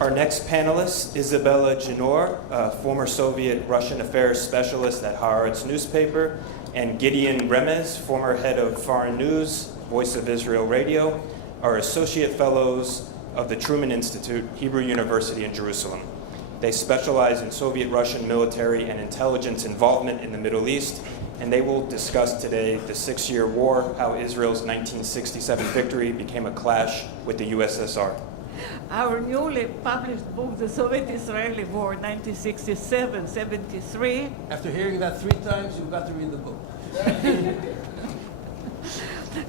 Our next panelist, Iזבלה, Gינור, a former Soviet Russian affairs specialist at Haaretz newspaper, and Gideon Remez, former head of foreign news, Voice of Israel Radio, are associate fellows of the Truman Institute, Hebrew University in Jerusalem. They specialize in Soviet Russian military and intelligence involvement in the Middle East, and they will discuss today the 6-year war, how Israel's 1967 victory became a clash with the USSR. Our newly published book, The Soviet-Israeli War, 1967-73. After hearing that 3 times, you've got to read the book.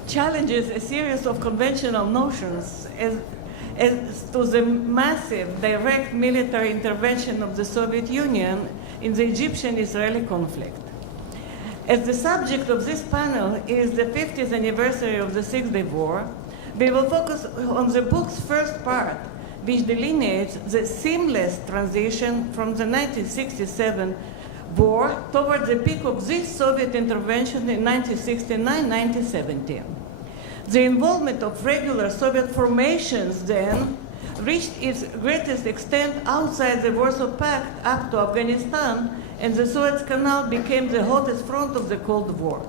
Challenges a series of conventional notions as to the massive direct military intervention of the Soviet Union in the Egyptian-Israeli conflict. As the subject of this panel is the 50th anniversary of the Six-Day War, we will focus on the book's first part, which delineates the seamless transition from the 1967 war toward the peak of this Soviet intervention in 1969-1970. The involvement of regular Soviet formations then reached its greatest extent outside the Warsaw Pact up to Afghanistan, and the Suez Canal became the hottest front of the Cold War.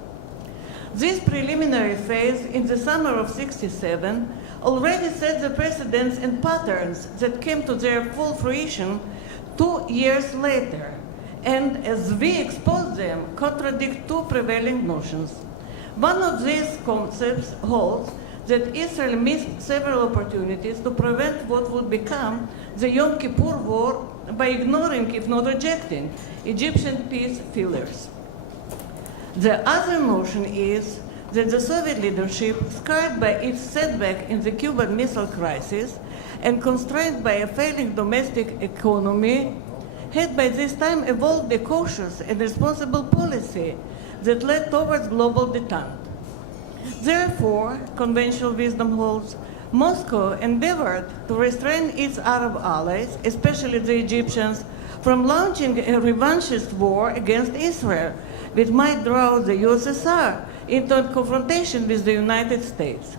This preliminary phase in the summer of '67 already set the precedents and patterns that came to their full fruition 2 years later, and as we expose them, contradict 2 prevailing notions. One of these concepts holds that Israel missed several opportunities to prevent what would become the Yom Kippur War by ignoring, if not rejecting, Egyptian peace fillers. The other notion is that the Soviet leadership, scarred by its setback in the Cuban Missile Crisis and constrained by a failing domestic economy, had by this time evolved a cautious and responsible policy that led towards global detente. Therefore, conventional wisdom holds, Moscow endeavored to restrain its Arab allies, especially the Egyptians, from launching a revanchist war against Israel, which might draw the USSR into a confrontation with the United States.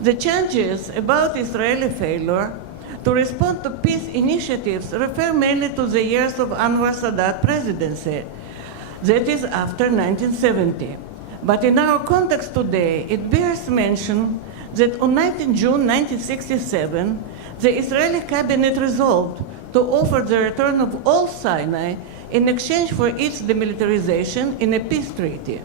The changes about Israeli failure to respond to peace initiatives refer mainly to the years of Anwar Sadat presidency, that is after 1970. But in our context today, it bears mention that on 19 June 1967, the Israeli cabinet resolved to offer the return of all Sinai in exchange for its demilitarization in a peace treaty.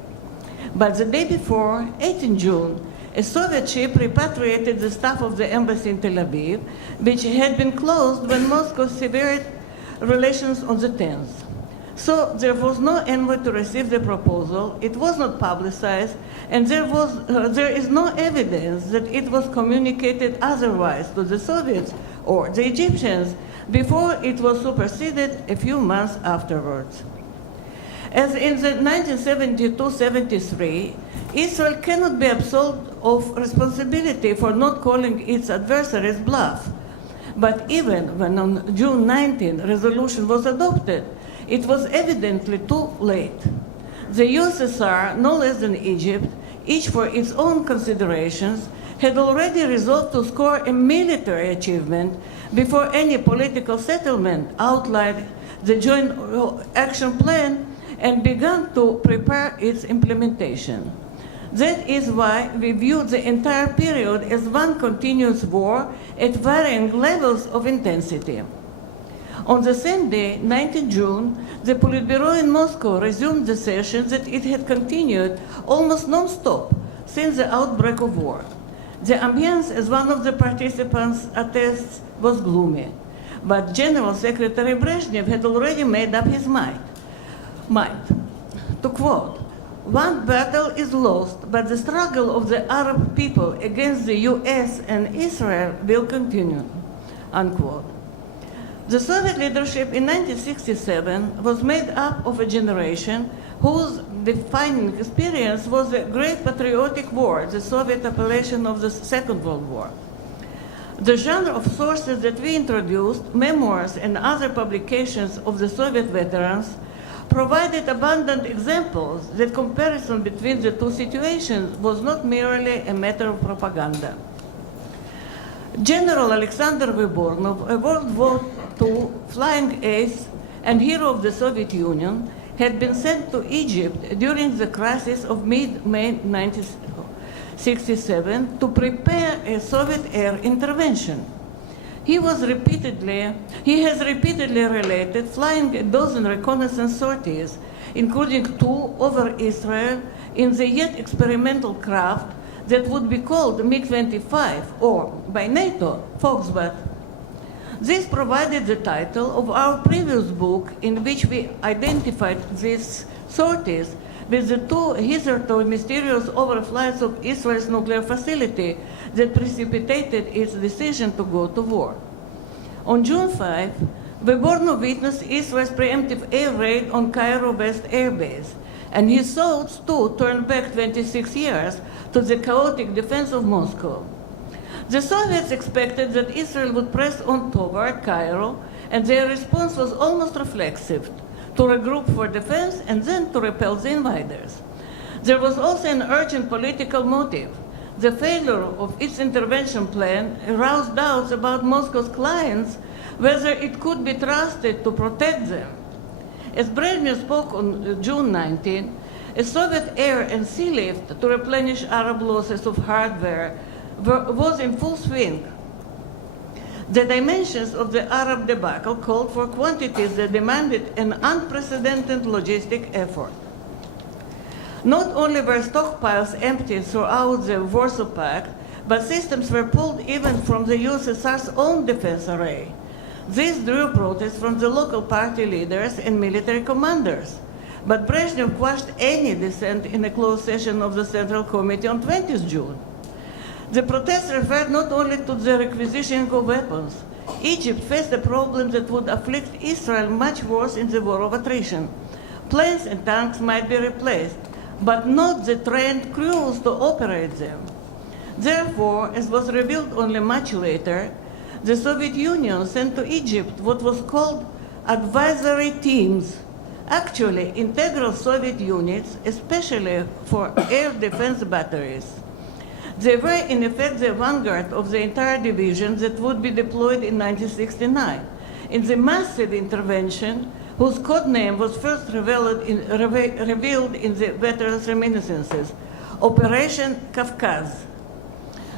But the day before, 18 June, a Soviet ship repatriated the staff of the embassy in Tel Aviv, which had been closed when Moscow severed relations on the 10th. So there was no envoy to receive the proposal, it was not publicized, and there is no evidence that it was communicated otherwise to the Soviets or the Egyptians before it was superseded a few months afterwards. As in the 1972-73, Israel cannot be absolved of responsibility for not calling its adversaries bluff. But even when on June 19 resolution was adopted, it was evidently too late. The USSR, no less than Egypt, each for its own considerations, had already resolved to score a military achievement before any political settlement outlined the joint action plan and began to prepare its implementation. That is why we view the entire period as one continuous war at varying levels of intensity. On the same day, 19 June, the Politburo in Moscow resumed the sessions that it had continued almost non-stop since the outbreak of war. The ambience, as one of the participants attests, was gloomy, but General Secretary Brezhnev had already made up his mind. To quote, "One battle is lost, but the struggle of the Arab people against the US and Israel will continue," unquote. The Soviet leadership in 1967 was made up of a generation whose defining experience was the Great Patriotic War, the Soviet appellation of the Second World War. The genre of sources that we introduced, memoirs and other publications of the Soviet veterans, provided abundant examples that comparison between the two situations was not merely a matter of propaganda. General Alexander Vybornov, a World War II flying ace and hero of the Soviet Union, had been sent to Egypt during the crisis of mid-May 1967 to prepare a Soviet air intervention. He has repeatedly related flying a dozen reconnaissance sorties, including 2 over Israel in the yet experimental craft that would be called MiG-25, or by NATO, Foxbat. This provided the title of our previous book, in which we identified these sorties with the 2 hitherto mysterious overflights of Israel's nuclear facility that precipitated its decision to go to war. On June 5, Vybornov witnessed Israel's preemptive air raid on Cairo West Air Base, and his thoughts too turned back 26 years to the chaotic defense of Moscow. The Soviets expected that Israel would press on toward Cairo, and their response was almost reflexive: to regroup for defense and then to repel the invaders. There was also an urgent political motive. The failure of its intervention plan aroused doubts about Moscow's clients, whether it could be trusted to protect them. As Brezhnev spoke on June 19, a Soviet air and sea lift to replenish Arab losses of hardware was in full swing. The dimensions of the Arab debacle called for quantities that demanded an unprecedented logistic effort. Not only were stockpiles emptied throughout the Warsaw Pact, but systems were pulled even from the USSR's own defense array. This drew protests from the local party leaders and military commanders. But Brezhnev quashed any dissent in a closed session of the Central Committee on 20th June. The protests referred not only to the requisitioning of weapons. Egypt faced a problem that would afflict Israel much worse in the war of attrition. Planes and tanks might be replaced, but not the trained crews to operate them. Therefore, as was revealed only much later, the Soviet Union sent to Egypt what was called advisory teams, actually integral Soviet units, especially for air defense batteries. They were in effect the vanguard of the entire division that would be deployed in 1969 in the massive intervention whose code name was first revealed in the veterans' reminiscences, Operation Kafkaz.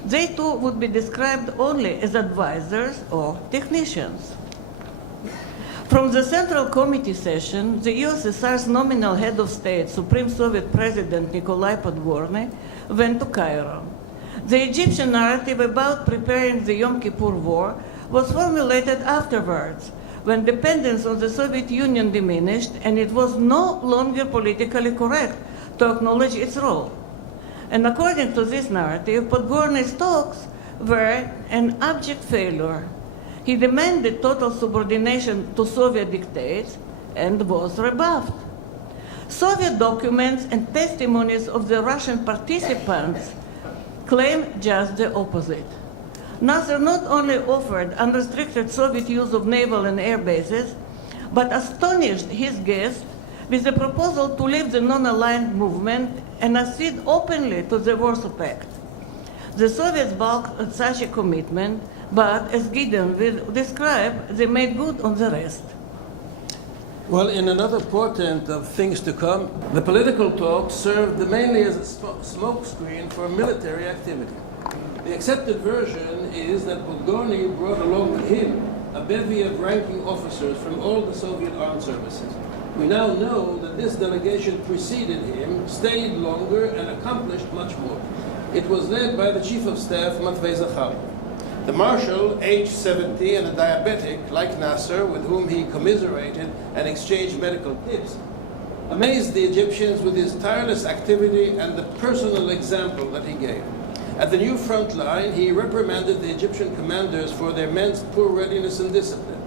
They too would be described only as advisors or technicians. From the Central Committee session, the USSR's nominal head of state, Supreme Soviet President Nikolai Podgorny, went to Cairo. The Egyptian narrative about preparing the Yom Kippur War was formulated afterwards, when dependence on the Soviet Union diminished and it was no longer politically correct to acknowledge its role. And according to this narrative, Podgorny's talks were an abject failure. He demanded total subordination to Soviet dictates and was rebuffed. Soviet documents and testimonies of the Russian participants claim just the opposite. Nasser not only offered unrestricted Soviet use of naval and air bases, but astonished his guests with the proposal to leave the non-aligned movement and accede openly to the Warsaw Pact. The Soviets balked at such a commitment, but as Gidon will describe, they made good on the rest. Well, in another portent of things to come, the political talks served mainly as a smokescreen for military activity. The accepted version is that Podgorny brought along with him a bevy of ranking officers from all the Soviet armed services. We now know that this delegation preceded him, stayed longer, and accomplished much more. It was led by the Chief of Staff, Matvei Zakharov. The Marshal, age 70 and a diabetic, like Nasser, with whom he commiserated and exchanged medical tips, amazed the Egyptians with his tireless activity and the personal example that he gave. At the new front line, he reprimanded the Egyptian commanders for their men's poor readiness and discipline.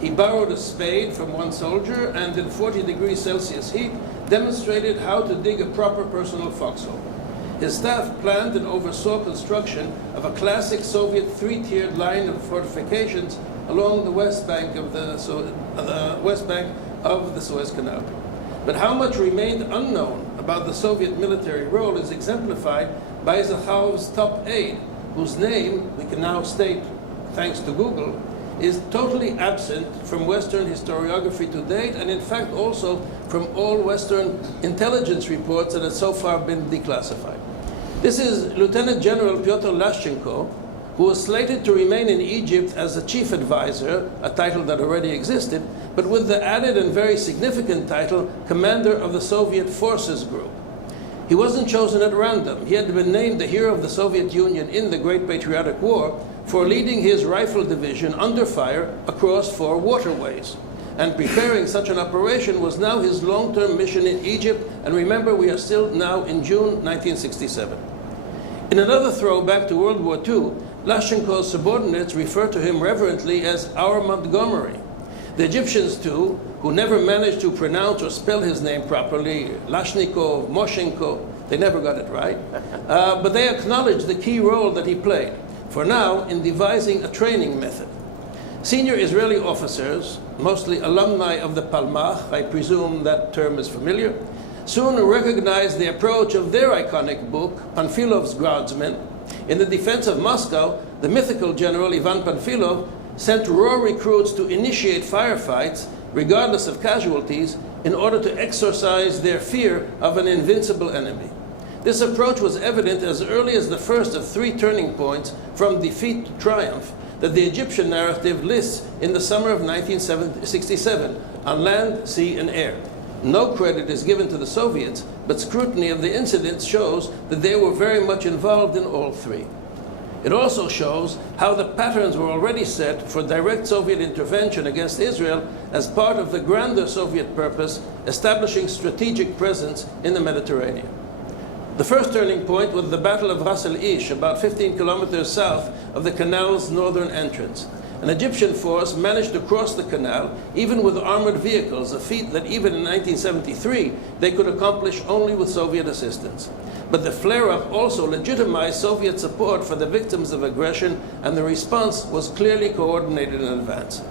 He borrowed a spade from one soldier and in 40 degrees Celsius heat demonstrated how to dig a proper personal foxhole. His staff planned and oversaw construction of a classic Soviet three-tiered line of fortifications along the west bank of the Suez Canal. But how much remained unknown about the Soviet military role is exemplified by Zakharov's top aide, whose name we can now state, thanks to Google, is totally absent from Western historiography to date, and in fact also from all Western intelligence reports that have so far been declassified. This is Lieutenant General Pyotr Lashchenko, who was slated to remain in Egypt as the chief advisor, a title that already existed, but with the added and very significant title, Commander of the Soviet Forces Group. He wasn't chosen at random. He had been named the hero of the Soviet Union in the Great Patriotic War for leading his rifle division under fire across 4 waterways. And preparing such an operation was now his long-term mission in Egypt, and remember, we are still now in June 1967. In another throwback to World War II, Lashchenko's subordinates refer to him reverently as our Montgomery. The Egyptians, too, who never managed to pronounce or spell his name properly, Lashnikov, Moshenko, they never got it right, but they acknowledge the key role that he played, for now, in devising a training method. Senior Israeli officers, mostly alumni of the Palmach, I presume that term is familiar, soon recognized the approach of their iconic book, Panfilov's Guardsmen. In the defense of Moscow, the mythical general Ivan Panfilov sent raw recruits to initiate firefights, regardless of casualties, in order to exorcise their fear of an invincible enemy. This approach was evident as early as the first of 3 turning points from defeat to triumph that the Egyptian narrative lists in the summer of 1967 on land, sea, and air. No credit is given to the Soviets, but scrutiny of the incidents shows that they were very much involved in all 3. It also shows how the patterns were already set for direct Soviet intervention against Israel as part of the grander Soviet purpose, establishing strategic presence in the Mediterranean. The first turning point was the Battle of Ras el-Ish, about 15 kilometers south of the canal's northern entrance. An Egyptian force managed to cross the canal, even with armored vehicles, a feat that even in 1973 they could accomplish only with Soviet assistance. But the flare-up also legitimized Soviet support for the victims of aggression, and the response was clearly coordinated in advance.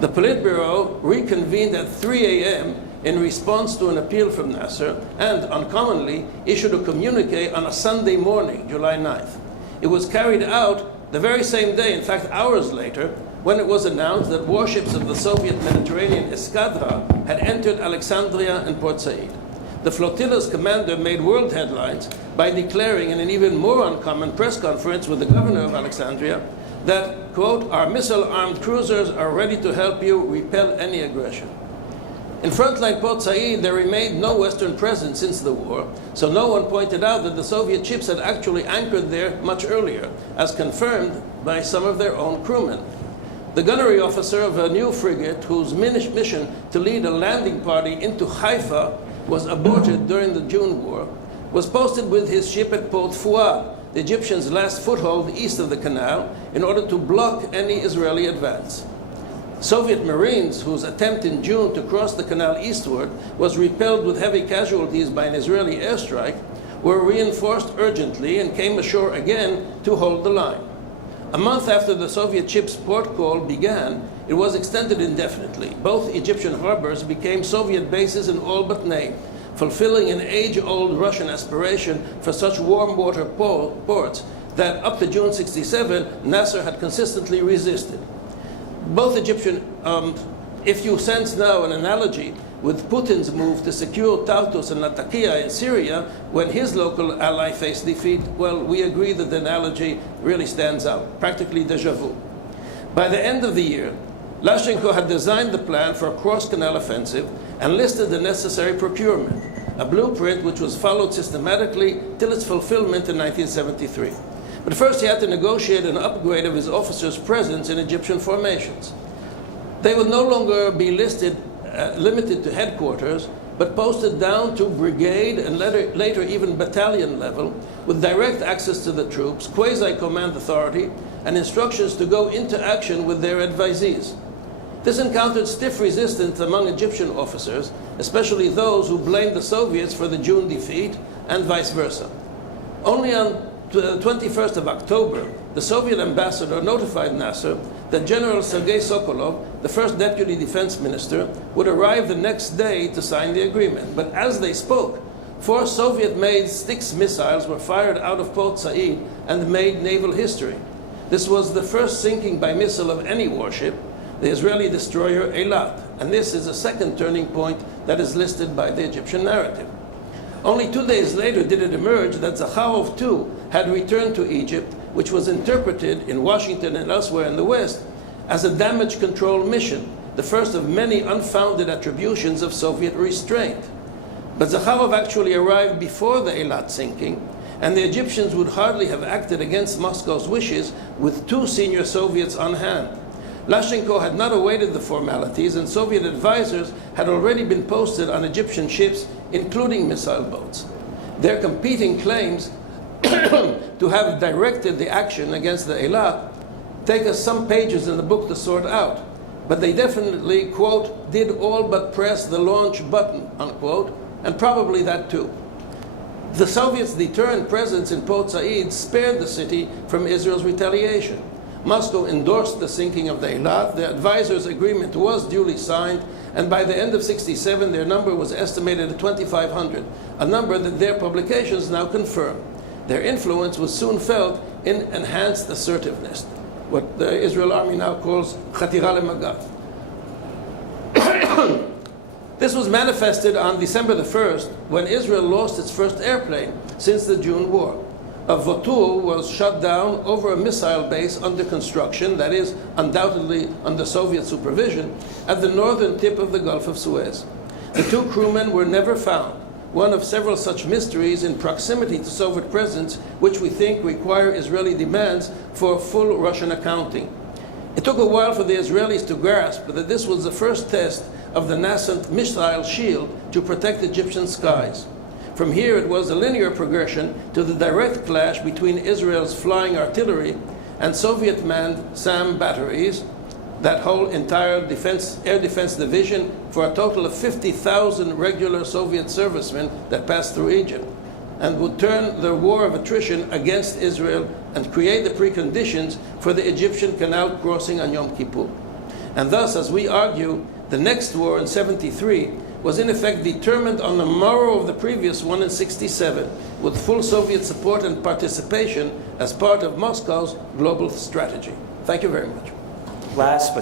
The Politburo reconvened at 3 a.m. in response to an appeal from Nasser, and, uncommonly, issued a communique on a Sunday morning, July 9th. It was carried out the very same day, in fact hours later, when it was announced that warships of the Soviet Mediterranean Escadra had entered Alexandria and Port Said. The flotilla's commander made world headlines by declaring in an even more uncommon press conference with the governor of Alexandria that, quote, "Our missile-armed cruisers are ready to help you repel any aggression." In frontline Port Said, there remained no Western presence since the war, so no one pointed out that the Soviet ships had actually anchored there much earlier, as confirmed by some of their own crewmen. The gunnery officer of a new frigate, whose mission to lead a landing party into Haifa was aborted during the June War, was posted with his ship at Port Fouad, the Egyptians' last foothold east of the canal, in order to block any Israeli advance. Soviet Marines, whose attempt in June to cross the canal eastward was repelled with heavy casualties by an Israeli airstrike, were reinforced urgently and came ashore again to hold the line. A month after the Soviet ship's port call began, it was extended indefinitely. Both Egyptian harbors became Soviet bases in all but name, fulfilling an age-old Russian aspiration for such warm water ports that up to June 67, Nasser had consistently resisted. Both Egyptian, if you sense now an analogy with Putin's move to secure Tartus and Latakia in Syria when his local ally faced defeat, well, we agree that the analogy really stands out, practically déjà vu. By the end of the year, Lashchenko had designed the plan for a cross-canal offensive and listed the necessary procurement, a blueprint which was followed systematically till its fulfillment in 1973. But first he had to negotiate an upgrade of his officers' presence in Egyptian formations. They would no longer be limited to headquarters, but posted down to brigade and later even battalion level, with direct access to the troops, quasi-command authority, and instructions to go into action with their advisees. This encountered stiff resistance among Egyptian officers, especially those who blamed the Soviets for the June defeat, and vice versa. Only on the 21st of October, the Soviet ambassador notified Nasser that General Sergei Sokolov, the first deputy defense minister, would arrive the next day to sign the agreement. But as they spoke, 4 Soviet-made Styx missiles were fired out of Port Said and made naval history. This was the first sinking by missile of any warship, the Israeli destroyer Eilat, and this is a second turning point that is listed by the Egyptian narrative. Only 2 days later did it emerge that Zakharov too had returned to Egypt, which was interpreted in Washington and elsewhere in the West as a damage control mission, the first of many unfounded attributions of Soviet restraint. But Zakharov actually arrived before the Eilat sinking, and the Egyptians would hardly have acted against Moscow's wishes with 2 senior Soviets on hand. Lashenko had not awaited the formalities, and Soviet advisors had already been posted on Egyptian ships, including missile boats. Their competing claims to have directed the action against the Eilat take us some pages in the book to sort out, but they definitely, quote, did all but press the launch button, unquote, and probably that too. The Soviets' deterrent presence in Port Said spared the city from Israel's retaliation. Moscow endorsed the sinking of the Eilat, the advisors' agreement was duly signed, and by the end of '67 their number was estimated at 2,500, a number that their publications now confirm. Their influence was soon felt in enhanced assertiveness, what the Israel Army now calls Khatira leMagav. This was manifested on December the 1st when Israel lost its first airplane since the June War. A Votur was shot down over a missile base under construction, that is, undoubtedly under Soviet supervision, at the northern tip of the Gulf of Suez. The 2 crewmen were never found, one of several such mysteries in proximity to Soviet presence, which we think require Israeli demands for full Russian accounting. It took a while for the Israelis to grasp that this was the first test of the nascent missile shield to protect Egyptian skies. From here, it was a linear progression to the direct clash between Israel's flying artillery and Soviet-manned SAM batteries, that whole entire air defense division, for a total of 50,000 regular Soviet servicemen that passed through Egypt, and would turn the war of attrition against Israel and create the preconditions for the Egyptian canal crossing on Yom Kippur. And thus, as we argue, the next war in '73 was in effect determined on the morrow of the previous one in '67, with full Soviet support and participation as part of Moscow's global strategy. Thank you very much. Last but